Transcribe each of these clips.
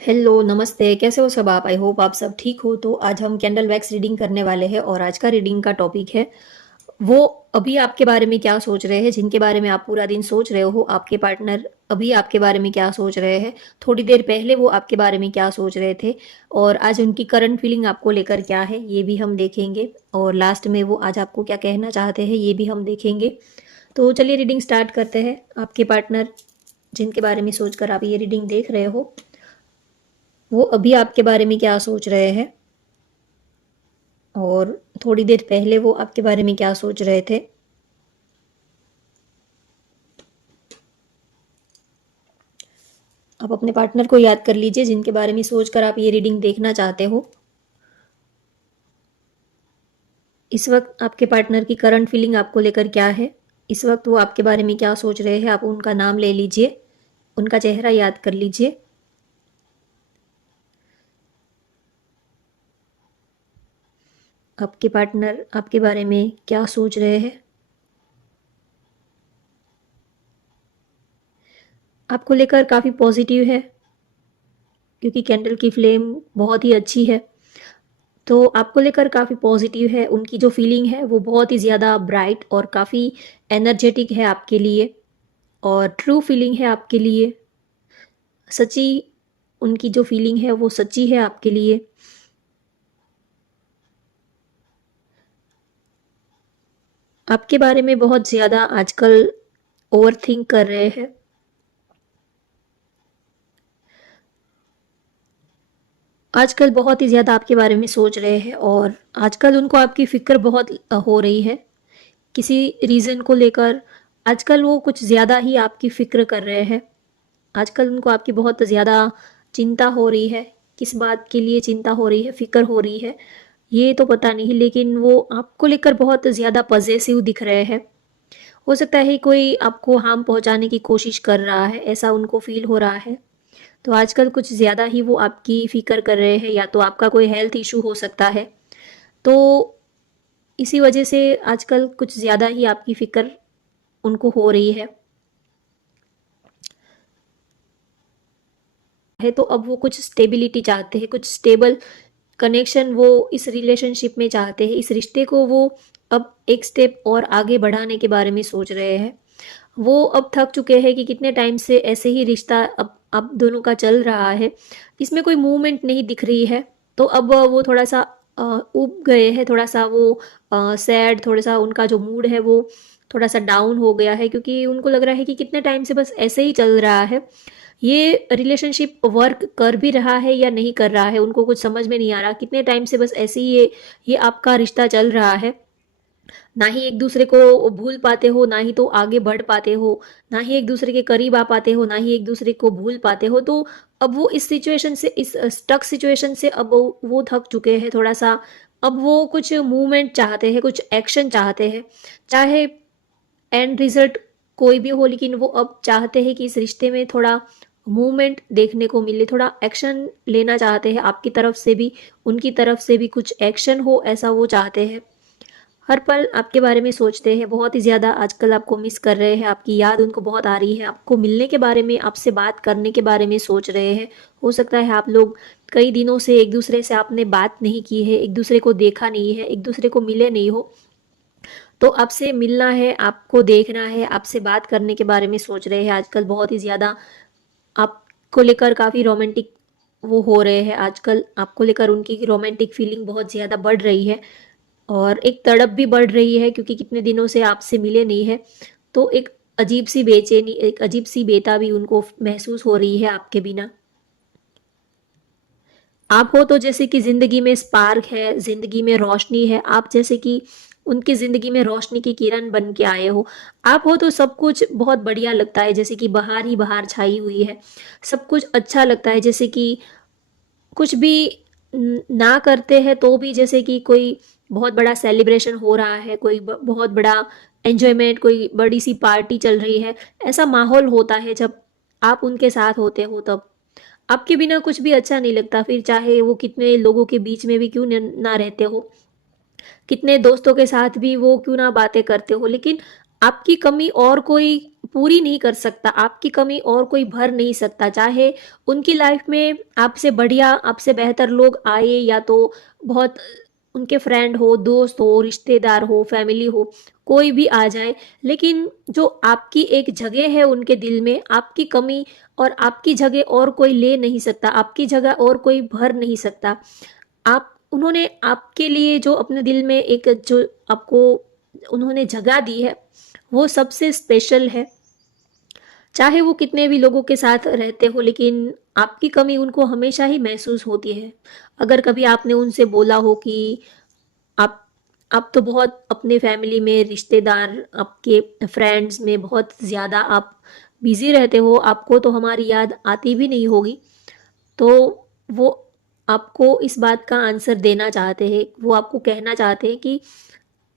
Hello, नमस्ते, कैसे हो सब आप? आई होप आप सब ठीक हो। तो आज हम कैंडल वैक्स रीडिंग करने वाले हैं और आज का रीडिंग का टॉपिक है, वो अभी आपके बारे में क्या सोच रहे हैं, जिनके बारे में आप पूरा दिन सोच रहे हो, आपके पार्टनर अभी आपके बारे में क्या सोच रहे हैं, थोड़ी देर पहले वो आपके बारे में क्या सोच रहे थे और आज उनकी करंट फीलिंग आपको लेकर क्या है, ये भी हम देखेंगे और लास्ट में वो आज आपको क्या कहना चाहते हैं, ये भी हम देखेंगे। तो चलिए रीडिंग स्टार्ट करते हैं। आपके पार्टनर जिनके बारे में सोचकर आप ये रीडिंग देख रहे हो, वो अभी आपके बारे में क्या सोच रहे हैं और थोड़ी देर पहले वो आपके बारे में क्या सोच रहे थे। आप अपने पार्टनर को याद कर लीजिए जिनके बारे में सोचकर आप ये रीडिंग देखना चाहते हो। इस वक्त आपके पार्टनर की करंट फीलिंग आपको लेकर क्या है, इस वक्त वो आपके बारे में क्या सोच रहे हैं, आप उनका नाम ले लीजिए, उनका चेहरा याद कर लीजिए। आपके पार्टनर आपके बारे में क्या सोच रहे हैं। आपको लेकर काफ़ी पॉजिटिव है क्योंकि कैंडल की फ्लेम बहुत ही अच्छी है। तो आपको लेकर काफ़ी पॉजिटिव है, उनकी जो फीलिंग है वो बहुत ही ज़्यादा ब्राइट और काफ़ी एनर्जेटिक है आपके लिए और ट्रू फीलिंग है आपके लिए। सच्ची उनकी जो फीलिंग है वो सच्ची है आपके लिए। आपके बारे में बहुत ज़्यादा आजकल ओवरथिंक कर रहे हैं। आजकल बहुत ही ज़्यादा आपके बारे में सोच रहे हैं और आजकल उनको आपकी फ़िक्र बहुत हो रही है किसी रीज़न को लेकर। आजकल वो कुछ ज़्यादा ही आपकी फ़िक्र कर रहे हैं। आजकल उनको आपकी बहुत ज़्यादा चिंता हो रही है। किस बात के लिए चिंता हो रही है, फ़िक्र हो रही है, ये तो पता नहीं, लेकिन वो आपको लेकर बहुत ज़्यादा पॉसेसिव दिख रहे हैं। हो सकता है कोई आपको हार्म पहुँचाने की कोशिश कर रहा है, ऐसा उनको फ़ील हो रहा है। तो आजकल कुछ ज़्यादा ही वो आपकी फ़िक्र कर रहे हैं, या तो आपका कोई हेल्थ इश्यू हो सकता है। तो इसी वजह से आजकल कुछ ज़्यादा ही आपकी फ़िक्र उनको हो रही है। तो अब वो कुछ स्टेबिलिटी चाहते हैं, कुछ स्टेबल कनेक्शन वो इस रिलेशनशिप में चाहते हैं। इस रिश्ते को वो अब एक स्टेप और आगे बढ़ाने के बारे में सोच रहे हैं। वो अब थक चुके हैं कि कितने टाइम से ऐसे ही रिश्ता अब दोनों का चल रहा है, इसमें कोई मूवमेंट नहीं दिख रही है। तो अब वो थोड़ा सा ऊब गए हैं, थोड़ा सा वो सैड, थोड़ा सा उनका जो मूड है वो थोड़ा सा डाउन हो गया है, क्योंकि उनको लग रहा है कि कितने टाइम से बस ऐसे ही चल रहा है। ये रिलेशनशिप वर्क कर भी रहा है या नहीं कर रहा है, उनको कुछ समझ में नहीं आ रहा। कितने टाइम से बस ऐसे ही ये आपका रिश्ता चल रहा है। ना ही एक दूसरे को भूल पाते हो, ना ही तो आगे बढ़ पाते हो, ना ही एक दूसरे के करीब आ पाते हो, ना ही एक दूसरे को भूल पाते हो। तो अब वो इस सिचुएशन से, इस स्टक सिचुएशन से अब वो थक चुके हैं थोड़ा सा। अब वो कुछ मूवमेंट चाहते हैं, कुछ एक्शन चाहते हैं। चाहे एंड रिजल्ट कोई भी हो, लेकिन वो अब चाहते हैं कि इस रिश्ते में थोड़ा मूवमेंट देखने को मिले, थोड़ा एक्शन लेना चाहते हैं। आपकी तरफ से भी, उनकी तरफ से भी कुछ एक्शन हो, ऐसा वो चाहते हैं। हर पल आपके बारे में सोचते हैं, बहुत ही ज़्यादा आजकल आपको मिस कर रहे हैं, आपकी याद उनको बहुत आ रही है। आपको मिलने के बारे में, आपसे बात करने के बारे में सोच रहे हैं। हो सकता है आप लोग कई दिनों से एक दूसरे से आपने बात नहीं की है, एक दूसरे को देखा नहीं है, एक दूसरे को मिले नहीं हो। तो आपसे मिलना है, आपको देखना है, आपसे बात करने के बारे में सोच रहे हैं। आजकल बहुत ही ज़्यादा आपको लेकर काफ़ी रोमांटिक वो हो रहे हैं। आजकल आपको लेकर उनकी रोमांटिक फीलिंग बहुत ज़्यादा बढ़ रही है और एक तड़प भी बढ़ रही है, क्योंकि कितने दिनों से आपसे मिले नहीं है। तो एक अजीब सी बेचैनी, एक अजीब सी बेताबी उनको महसूस हो रही है आपके बिना। आप हो तो जैसे कि ज़िंदगी में स्पार्क है, ज़िंदगी में रोशनी है, आप जैसे कि उनकी ज़िंदगी में रोशनी की किरण बन के आए हो। आप हो तो सब कुछ बहुत बढ़िया लगता है, जैसे कि बाहर ही बाहर छाई हुई है। सब कुछ अच्छा लगता है, जैसे कि कुछ भी ना करते हैं तो भी जैसे कि कोई बहुत बड़ा सेलिब्रेशन हो रहा है, कोई बहुत बड़ा एंजॉयमेंट, कोई बड़ी सी पार्टी चल रही है, ऐसा माहौल होता है जब आप उनके साथ होते हो। तब आपके बिना कुछ भी अच्छा नहीं लगता, फिर चाहे वो कितने लोगों के बीच में भी क्यों ना रहते हो, कितने दोस्तों के साथ भी वो क्यों ना बातें करते हो, लेकिन आपकी कमी और कोई पूरी नहीं कर सकता, आपकी कमी और कोई भर नहीं सकता। चाहे उनकी लाइफ में आपसे बढ़िया, आपसे बेहतर लोग आए, या तो बहुत उनके फ्रेंड हो, दोस्त हो, रिश्तेदार हो, फैमिली हो, कोई भी आ जाए, लेकिन जो आपकी एक जगह है उनके दिल में, आपकी कमी और आपकी जगह और कोई ले नहीं सकता, आपकी जगह और कोई भर नहीं सकता। आप उन्होंने आपके लिए जो अपने दिल में एक जो आपको उन्होंने जगह दी है, वो सबसे स्पेशल है। चाहे वो कितने भी लोगों के साथ रहते हो, लेकिन आपकी कमी उनको हमेशा ही महसूस होती है। अगर कभी आपने उनसे बोला हो कि आप आप तो बहुत अपने फैमिली में, रिश्तेदार, आपके फ्रेंड्स में बहुत ज़्यादा आप बिजी रहते हो, आपको तो हमारी याद आती भी नहीं होगी, तो वो आपको इस बात का आंसर देना चाहते हैं। वो आपको कहना चाहते हैं कि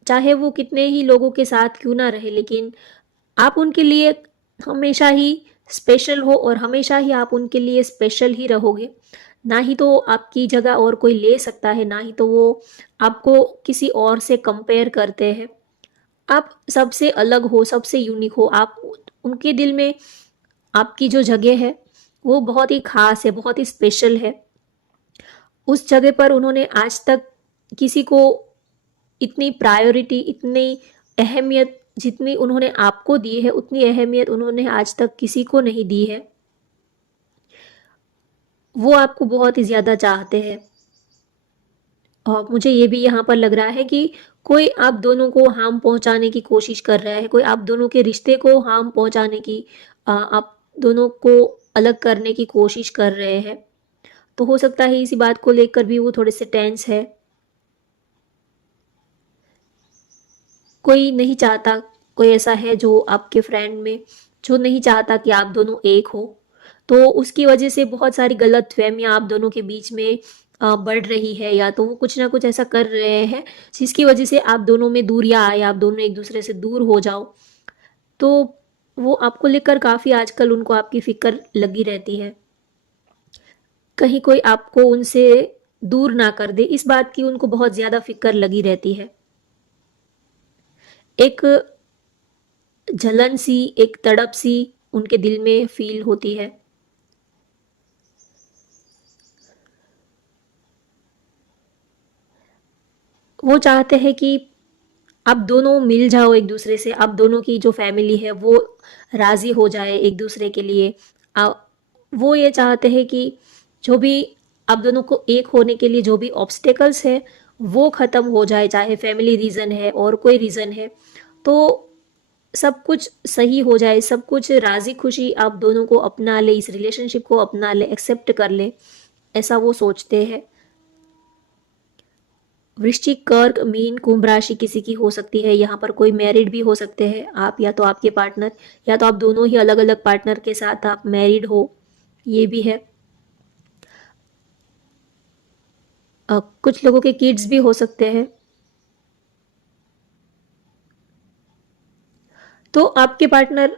चाहे वो कितने ही लोगों के साथ क्यों ना रहे, लेकिन आप उनके लिए हमेशा ही स्पेशल हो, और हमेशा ही आप उनके लिए स्पेशल ही रहोगे। ना ही तो आपकी जगह और कोई ले सकता है, ना ही तो वो आपको किसी और से कंपेयर करते हैं। आप सबसे अलग हो, सबसे यूनिक हो। आप उनके दिल में आपकी जो जगह है वो बहुत ही खास है, बहुत ही स्पेशल है। उस जगह पर उन्होंने आज तक किसी को इतनी प्रायोरिटी, इतनी अहमियत जितनी उन्होंने आपको दी है, उतनी अहमियत उन्होंने आज तक किसी को नहीं दी है। वो आपको बहुत ही ज़्यादा चाहते हैं। और मुझे ये भी यहाँ पर लग रहा है कि कोई आप दोनों को हार्म पहुँचाने की कोशिश कर रहा है, कोई आप दोनों के रिश्ते को हार्म पहुँचाने की, आप दोनों को अलग करने की कोशिश कर रहे हैं। तो हो सकता है इसी बात को लेकर भी वो थोड़े से टेंस है। कोई नहीं चाहता, कोई ऐसा है जो आपके फ्रेंड में जो नहीं चाहता कि आप दोनों एक हो, तो उसकी वजह से बहुत सारी गलतफहमियां आप दोनों के बीच में बढ़ रही है, या तो वो कुछ ना कुछ ऐसा कर रहे हैं जिसकी वजह से आप दोनों में दूरियां आए, आप दोनों एक दूसरे से दूर हो जाओ। तो वो आपको लेकर काफ़ी आजकल उनको आपकी फिक्र लगी रहती है। कहीं कोई आपको उनसे दूर ना कर दे, इस बात की उनको बहुत ज़्यादा फिक्र लगी रहती है। एक जलन सी, एक तड़प सी उनके दिल में फील होती है। वो चाहते हैं कि आप दोनों मिल जाओ एक दूसरे से, आप दोनों की जो फैमिली है वो राजी हो जाए एक दूसरे के लिए। आ, वो ये चाहते हैं कि जो भी आप दोनों को एक होने के लिए जो भी ऑब्स्टेकल्स है वो ख़त्म हो जाए, चाहे फैमिली रीज़न है और कोई रीज़न है, तो सब कुछ सही हो जाए, सब कुछ राजी खुशी आप दोनों को अपना ले, इस रिलेशनशिप को अपना ले, एक्सेप्ट कर ले, ऐसा वो सोचते हैं। वृश्चिक, कर्क, मीन, कुंभ राशि किसी की हो सकती है। यहाँ पर कोई मैरिड भी हो सकते हैं आप, या तो आपके पार्टनर, या तो आप दोनों ही अलग अलग पार्टनर के साथ आप मैरिड हो, ये भी है। कुछ लोगों के किड्स भी हो सकते हैं। तो आपके पार्टनर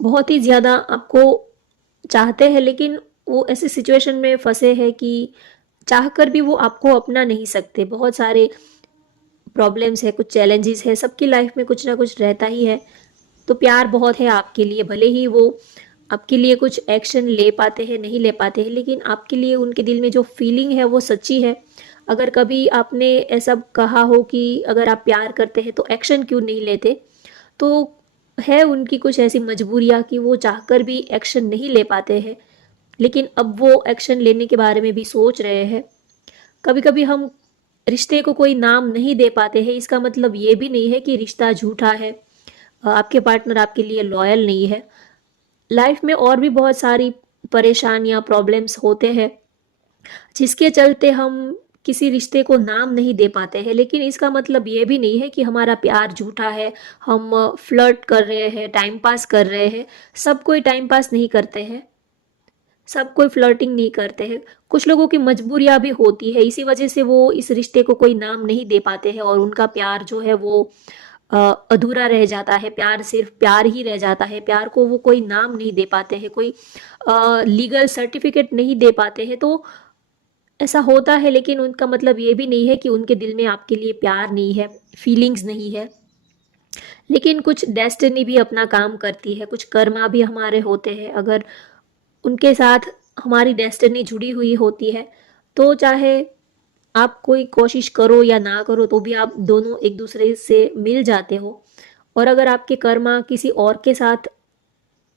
बहुत ही ज़्यादा आपको चाहते हैं, लेकिन वो ऐसी सिचुएशन में फंसे हैं कि चाहकर भी वो आपको अपना नहीं सकते। बहुत सारे प्रॉब्लम्स है, कुछ चैलेंजेस है, सबकी लाइफ में कुछ ना कुछ रहता ही है। तो प्यार बहुत है आपके लिए, भले ही वो आपके लिए कुछ एक्शन ले पाते हैं, नहीं ले पाते हैं, लेकिन आपके लिए उनके दिल में जो फीलिंग है वो सच्ची है। अगर कभी आपने ऐसा कहा हो कि अगर आप प्यार करते हैं तो एक्शन क्यों नहीं लेते, तो है उनकी कुछ ऐसी मजबूरियाँ कि वो चाहकर भी एक्शन नहीं ले पाते हैं, लेकिन अब वो एक्शन लेने के बारे में भी सोच रहे हैं। कभी कभी हम रिश्ते को कोई नाम नहीं दे पाते हैं, इसका मतलब ये भी नहीं है कि रिश्ता झूठा है, आपके पार्टनर आपके लिए लॉयल नहीं है। लाइफ में और भी बहुत सारी परेशानियां, प्रॉब्लम्स होते हैं जिसके चलते हम किसी रिश्ते को नाम नहीं दे पाते हैं, लेकिन इसका मतलब ये भी नहीं है कि हमारा प्यार झूठा है, हम फ्लर्ट कर रहे हैं, टाइम पास कर रहे हैं। सब कोई टाइम पास नहीं करते हैं, सब कोई फ्लर्टिंग नहीं करते हैं। कुछ लोगों की मजबूरियां भी होती है, इसी वजह से वो इस रिश्ते को कोई नाम नहीं दे पाते हैं, और उनका प्यार जो है वो अधूरा रह जाता है। प्यार सिर्फ प्यार ही रह जाता है, प्यार को वो कोई नाम नहीं दे पाते हैं, कोई लीगल सर्टिफिकेट नहीं दे पाते हैं। तो ऐसा होता है, लेकिन उनका मतलब ये भी नहीं है कि उनके दिल में आपके लिए प्यार नहीं है, फीलिंग्स नहीं है। लेकिन कुछ डेस्टिनी भी अपना काम करती है, कुछ कर्मा भी हमारे होते हैं। अगर उनके साथ हमारी डेस्टिनी जुड़ी हुई होती है, तो चाहे आप कोई कोशिश करो या ना करो, तो भी आप दोनों एक दूसरे से मिल जाते हो। और अगर आपके कर्मा किसी और के साथ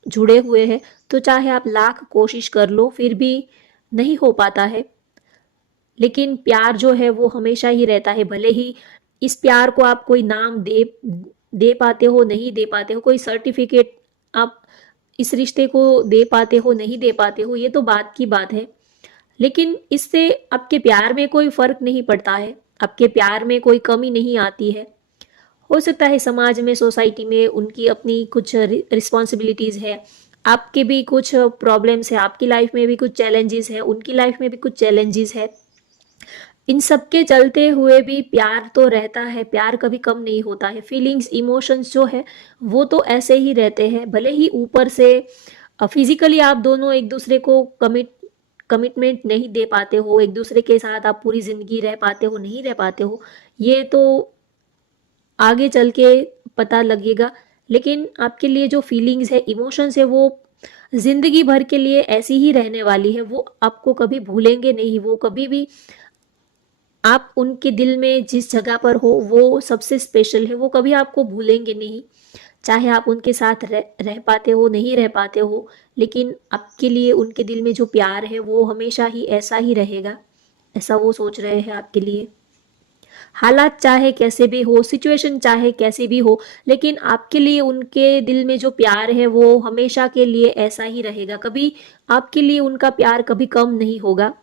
जुड़े हुए हैं, तो चाहे आप लाख कोशिश कर लो, फिर भी नहीं हो पाता है। लेकिन प्यार जो है वो हमेशा ही रहता है। भले ही इस प्यार को आप कोई नाम दे दे पाते हो, नहीं दे पाते हो, कोई सर्टिफिकेट आप इस रिश्ते को दे पाते हो, नहीं दे पाते हो, ये तो बात की बात है। लेकिन इससे आपके प्यार में कोई फर्क नहीं पड़ता है, आपके प्यार में कोई कमी नहीं आती है। हो सकता है समाज में, सोसाइटी में उनकी अपनी कुछ रिस्पॉन्सिबिलिटीज़ है, आपके भी कुछ प्रॉब्लम्स है, आपकी लाइफ में भी कुछ चैलेंजेस है, उनकी लाइफ में भी कुछ चैलेंजेस है। इन सब के चलते हुए भी प्यार तो रहता है, प्यार कभी कम नहीं होता है। फीलिंग्स, इमोशंस जो है वो तो ऐसे ही रहते हैं। भले ही ऊपर से फिजिकली आप दोनों एक दूसरे को कमिटमेंट नहीं दे पाते हो, एक दूसरे के साथ आप पूरी जिंदगी रह पाते हो, नहीं रह पाते हो, ये तो आगे चल के पता लगेगा। लेकिन आपके लिए जो फीलिंग्स है, इमोशंस है, वो जिंदगी भर के लिए ऐसी ही रहने वाली है। वो आपको कभी भूलेंगे नहीं, वो कभी भी, आप उनके दिल में जिस जगह पर हो वो सबसे स्पेशल है, वो कभी आपको भूलेंगे नहीं। चाहे आप उनके साथ रह पाते हो, नहीं रह पाते हो, लेकिन आपके लिए उनके दिल में जो प्यार है वो हमेशा ही ऐसा ही रहेगा। ऐसा वो सोच रहे हैं आपके लिए। हालात चाहे कैसे भी हो, सिचुएशन चाहे कैसे भी हो, लेकिन आपके लिए उनके दिल में जो प्यार है वो हमेशा के लिए ऐसा ही रहेगा। कभी आपके लिए उनका प्यार कभी कम नहीं होगा।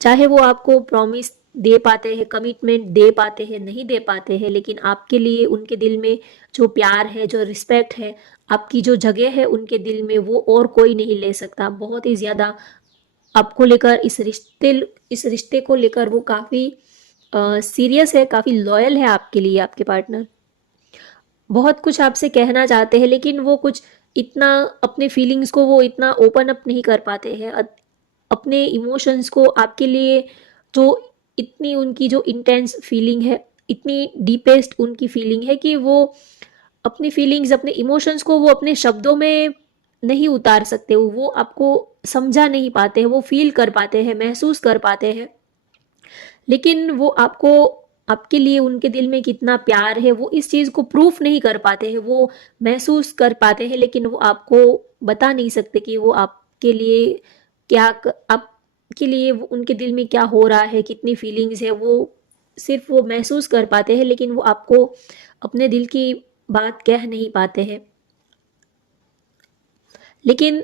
चाहे वो आपको प्रॉमिस दे पाते हैं, कमिटमेंट दे पाते हैं, नहीं दे पाते हैं, लेकिन आपके लिए उनके दिल में जो प्यार है, जो रिस्पेक्ट है, आपकी जो जगह है उनके दिल में, वो और कोई नहीं ले सकता। बहुत ही ज़्यादा आपको लेकर, इस रिश्ते को लेकर वो काफ़ी सीरियस है, काफ़ी लॉयल है आपके लिए, आपके पार्टनर। बहुत कुछ आपसे कहना चाहते हैं, लेकिन वो कुछ इतना अपने फीलिंग्स को वो इतना ओपन अप नहीं कर पाते हैं। अपने इमोशंस को आपके लिए, जो इतनी उनकी जो इंटेंस फीलिंग है, इतनी डीपेस्ट उनकी फीलिंग है कि वो अपनी फीलिंग्स, अपने इमोशंस को वो अपने शब्दों में नहीं उतार सकते। वो आपको समझा नहीं पाते हैं, वो फील कर पाते हैं, महसूस कर पाते हैं, लेकिन वो आपको, आपके लिए उनके दिल में कितना प्यार है वो इस चीज़ को प्रूफ नहीं कर पाते हैं। वो महसूस कर पाते हैं, लेकिन वो आपको बता नहीं सकते कि वो आपके लिए आपके लिए उनके दिल में क्या हो रहा है, कितनी फीलिंग्स है। वो सिर्फ वो महसूस कर पाते हैं, लेकिन वो आपको अपने दिल की बात कह नहीं पाते हैं। लेकिन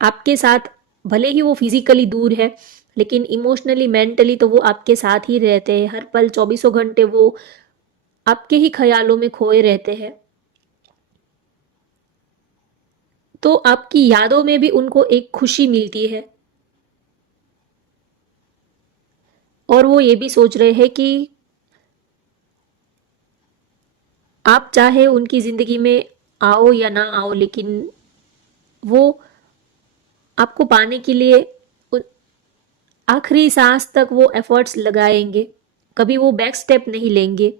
आपके साथ भले ही वो फिजिकली दूर है, लेकिन इमोशनली, मेंटली तो वो आपके साथ ही रहते हैं। हर पल, चौबीसों घंटे वो आपके ही ख्यालों में खोए रहते हैं। तो आपकी यादों में भी उनको एक खुशी मिलती है। और वो ये भी सोच रहे हैं कि आप चाहे उनकी ज़िंदगी में आओ या ना आओ, लेकिन वो आपको पाने के लिए आखिरी सांस तक वो एफर्ट्स लगाएंगे। कभी वो बैक स्टेप नहीं लेंगे।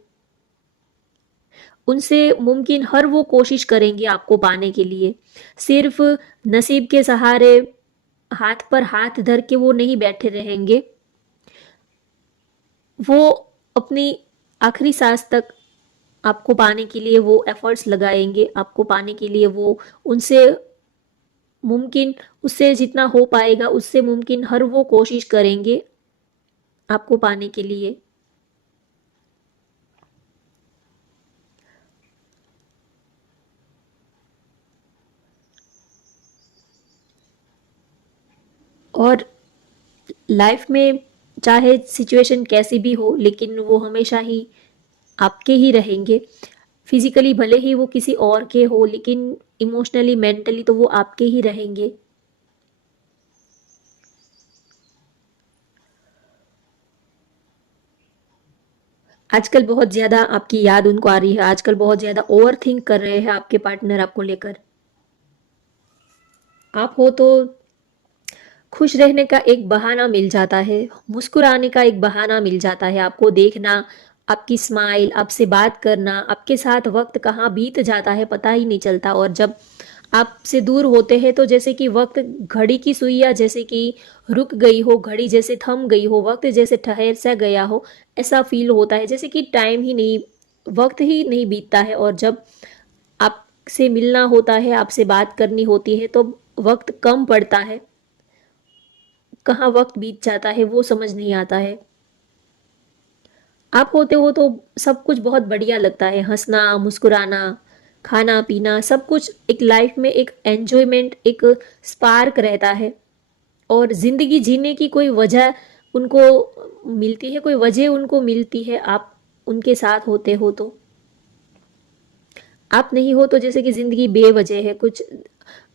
उनसे मुमकिन हर वो कोशिश करेंगे आपको पाने के लिए। सिर्फ नसीब के सहारे हाथ पर हाथ धर के वो नहीं बैठे रहेंगे। वो अपनी आखिरी सांस तक आपको पाने के लिए वो एफर्ट्स लगाएंगे। आपको पाने के लिए वो उनसे मुमकिन, उससे जितना हो पाएगा उससे मुमकिन हर वो कोशिश करेंगे आपको पाने के लिए। और लाइफ में चाहे सिचुएशन कैसी भी हो, लेकिन वो हमेशा ही आपके ही रहेंगे। फिजिकली भले ही वो किसी और के हो, लेकिन इमोशनली, मेंटली तो वो आपके ही रहेंगे। आजकल बहुत ज़्यादा आपकी याद उनको आ रही है। आजकल बहुत ज़्यादा ओवर थिंक कर रहे हैं आपके पार्टनर आपको लेकर। आप हो तो खुश रहने का एक बहाना मिल जाता है, मुस्कुराने का एक बहाना मिल जाता है, आपको देखना, आपकी स्माइल, आपसे बात करना, आपके साथ वक्त कहाँ बीत जाता है पता ही नहीं चलता। और जब आपसे दूर होते हैं तो जैसे कि वक्त घड़ी की सुइयां जैसे कि रुक गई हो, घड़ी जैसे थम गई हो, वक्त जैसे ठहर सा गया हो, ऐसा फील होता है, जैसे कि टाइम ही नहीं, वक्त ही नहीं बीतता है। और जब आपसे मिलना होता है, आपसे बात करनी होती है तो वक्त कम पड़ता है, कहाँ वक्त बीत जाता है वो समझ नहीं आता है। आप होते हो तो सब कुछ बहुत बढ़िया लगता है, हंसना, मुस्कुराना, खाना पीना, सब कुछ एक लाइफ में एक एंजॉयमेंट, एक स्पार्क रहता है। और जिंदगी जीने की कोई वजह उनको मिलती है, कोई वजह उनको मिलती है, आप उनके साथ होते हो तो। आप नहीं हो तो जैसे कि जिंदगी बेवजह है, कुछ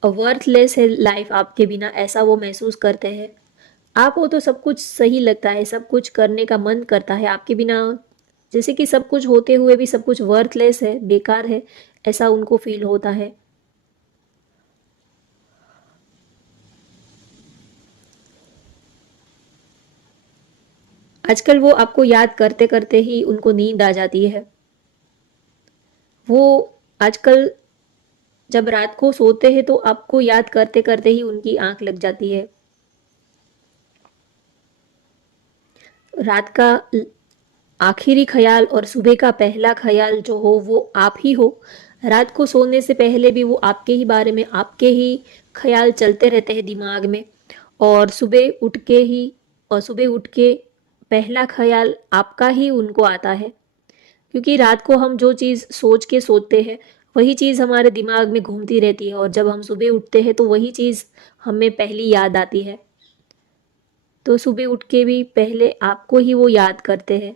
वर्थलेस है लाइफ आपके बिना, ऐसा वो महसूस करते हैं। आप हो तो सब कुछ सही लगता है, सब कुछ करने का मन करता है आपके बिना, जैसे कि सब कुछ होते हुए भी सब कुछ वर्थलेस है, बेकार है, ऐसा उनको फील होता है। आजकल वो आपको याद करते करते ही उनको नींद आ जाती है। वो आजकल जब रात को सोते हैं तो आपको याद करते करते ही उनकी आंख लग जाती है। रात का आखिरी ख्याल और सुबह का पहला ख्याल जो हो वो आप ही हो। रात को सोने से पहले भी वो आपके ही बारे में, आपके ही ख्याल चलते रहते हैं दिमाग में। और सुबह उठ के पहला ख्याल आपका ही उनको आता है, क्योंकि रात को हम जो चीज़ सोच के सोते हैं वही चीज़ हमारे दिमाग में घूमती रहती है, और जब हम सुबह उठते हैं तो वही चीज़ हमें पहली याद आती है। तो सुबह उठ के भी पहले आपको ही वो याद करते हैं।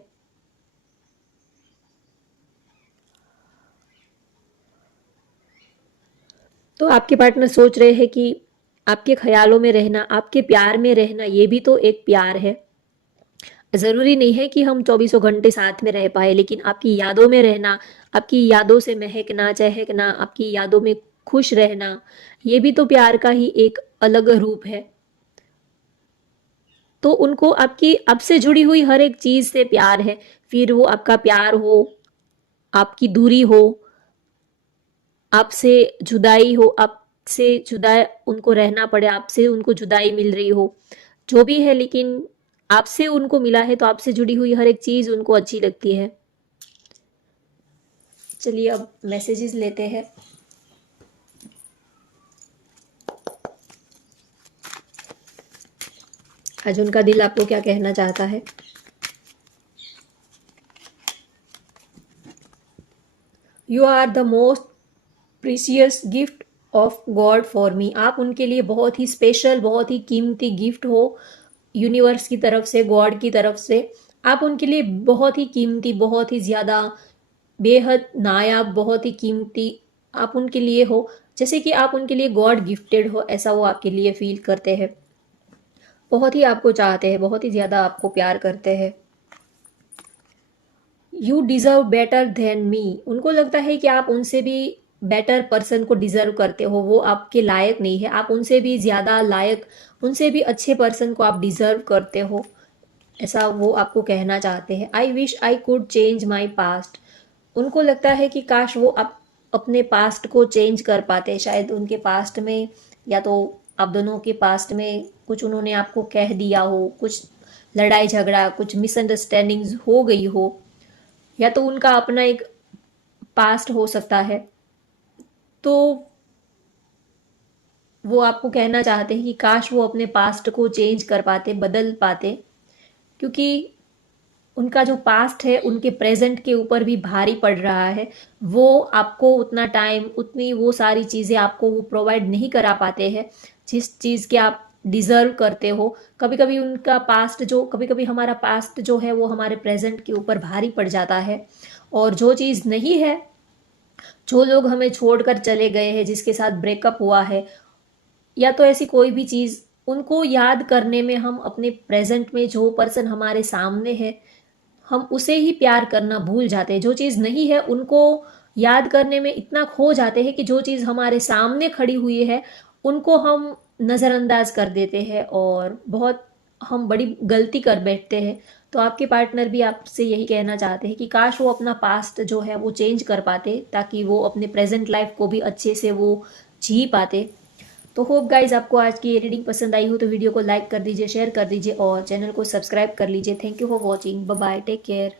तो आपके पार्टनर सोच रहे हैं कि आपके ख्यालों में रहना, आपके प्यार में रहना, ये भी तो एक प्यार है। ज़रूरी नहीं है कि हम चौबीसों घंटे साथ में रह पाए, लेकिन आपकी यादों में रहना, आपकी यादों से महकना, चहकना, आपकी यादों में खुश रहना, ये भी तो प्यार का ही एक अलग रूप है। तो उनको आपकी आपसे जुड़ी हुई हर एक चीज़ से प्यार है, फिर वो आपका प्यार हो, आपकी दूरी हो, आपसे जुदाई हो, आपसे जुदा उनको रहना पड़े, आपसे उनको जुदाई मिल रही हो, जो भी है, लेकिन आपसे उनको मिला है तो आपसे जुड़ी हुई हर एक चीज़ उनको अच्छी लगती है। चलिए अब मैसेजेस लेते हैं। आज उनका दिल आपको क्या कहना चाहता है। You are the most precious gift of God for me. आप उनके लिए बहुत ही स्पेशल, बहुत ही कीमती गिफ्ट हो, यूनिवर्स की तरफ से, गॉड की तरफ से। आप उनके लिए बहुत ही कीमती, बहुत ही ज़्यादा बेहद नायाब, बहुत ही कीमती आप उनके लिए हो, जैसे कि आप उनके लिए गॉड गिफ्टेड हो, ऐसा वो आपके लिए फील करते हैं। बहुत ही आपको चाहते हैं, बहुत ही ज़्यादा आपको प्यार करते हैं। You deserve better than me. उनको लगता है कि आप उनसे भी बेटर पर्सन को डिज़र्व करते हो, वो आपके लायक नहीं है, आप उनसे भी ज़्यादा लायक, उनसे भी अच्छे पर्सन को आप डिज़र्व करते हो, ऐसा वो आपको कहना चाहते हैं। I wish I could change my past. उनको लगता है कि काश वो आप अपने पास्ट को चेंज कर पाते, शायद उनके पास्ट में, या तो आप दोनों के पास्ट में कुछ उन्होंने आपको कह दिया हो, कुछ लड़ाई झगड़ा, कुछ मिसअंडरस्टैंडिंग्स हो गई हो, या तो उनका अपना एक पास्ट हो सकता है। तो वो आपको कहना चाहते हैं कि काश वो अपने पास्ट को चेंज कर पाते, बदल पाते, क्योंकि उनका जो पास्ट है उनके प्रेजेंट के ऊपर भी भारी पड़ रहा है। वो आपको उतना टाइम, उतनी वो सारी चीज़ें आपको वो प्रोवाइड नहीं करा पाते हैं जिस चीज़ के आप डिज़र्व करते हो। कभी कभी उनका पास्ट जो, कभी कभी हमारा पास्ट जो है वो हमारे प्रेजेंट के ऊपर भारी पड़ जाता है, और जो चीज़ नहीं है, जो लोग हमें छोड़कर चले गए हैं, जिसके साथ ब्रेकअप हुआ है, या तो ऐसी कोई भी चीज़, उनको याद करने में हम अपने प्रेजेंट में जो पर्सन हमारे सामने है, हम उसे ही प्यार करना भूल जाते हैं। जो चीज़ नहीं है उनको याद करने में इतना खो जाते हैं कि जो चीज़ हमारे सामने खड़ी हुई है उनको हम नज़रअंदाज कर देते हैं और बहुत हम बड़ी गलती कर बैठते हैं। तो आपके पार्टनर भी आपसे यही कहना चाहते हैं कि काश वो अपना पास्ट जो है वो चेंज कर पाते, ताकि वो अपने प्रेजेंट लाइफ को भी अच्छे से वो जी पाते। तो होप गाइज आपको आज की ये रीडिंग पसंद आई हो तो वीडियो को लाइक कर दीजिए, शेयर कर दीजिए और चैनल को सब्सक्राइब कर लीजिए। Thank you for watching. Bye bye, take care.